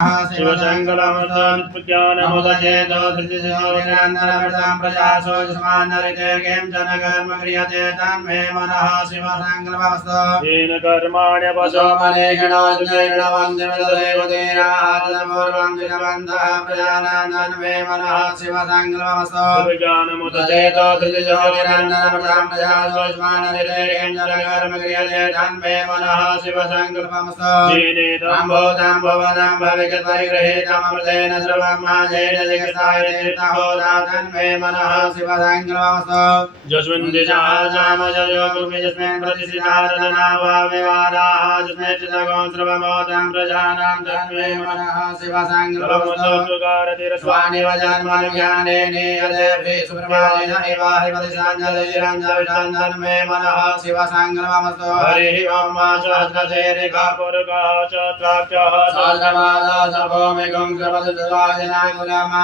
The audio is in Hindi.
शिवशङ्करमस्तुज्ञानमुदचेतो धृतिशोरिरन्दरमृतां प्रजासो समानरितेकें जनकर्म क्रियते तन्मे मनः शिवसङ्कल्पमस्तु येन कर्माण्य पशो मनीषिणोज्जयिणवन्दिमितदेवतीनाहारपूर्वं दिनबन्धः प्रजानां तन्मे मनः शिवसङ्कल्पमस्तु शिवज्ञानमुदचेतो धृतिशोरिरन्दरमृतां प्रजासो समानरितेकें जनकर्म क्रियते तन्मे मनः शिवसङ्कल्पमस्तु परिगृहीतमृतेन सर्वमाजेन जगताय तीर्थहोदातन्मे मनः शिवसङ्कल्पमस्तु यस्मिन् दिशाजामजयोगुर्मिजस्मिन् प्रतिष्ठितारधनाभाविवादाः यस्मै चिदगो सर्वमोदं प्रजानां तन्मे मनः शिवसङ्कल्पमस्तु स्वानिव जन्मज्ञानेनेयदेवि सुब्रह्मण्येन एवाहिपतिशाञ्जलिरञ्जविषं तन्मे मनः शिवसङ्कल्पमस्तु हरिः ओं सहस्रशेरिकापुरुषः च त्वाक्यः सहस्रपादः सर्वोमेकं सर्वदुर्वादिनां गुणमा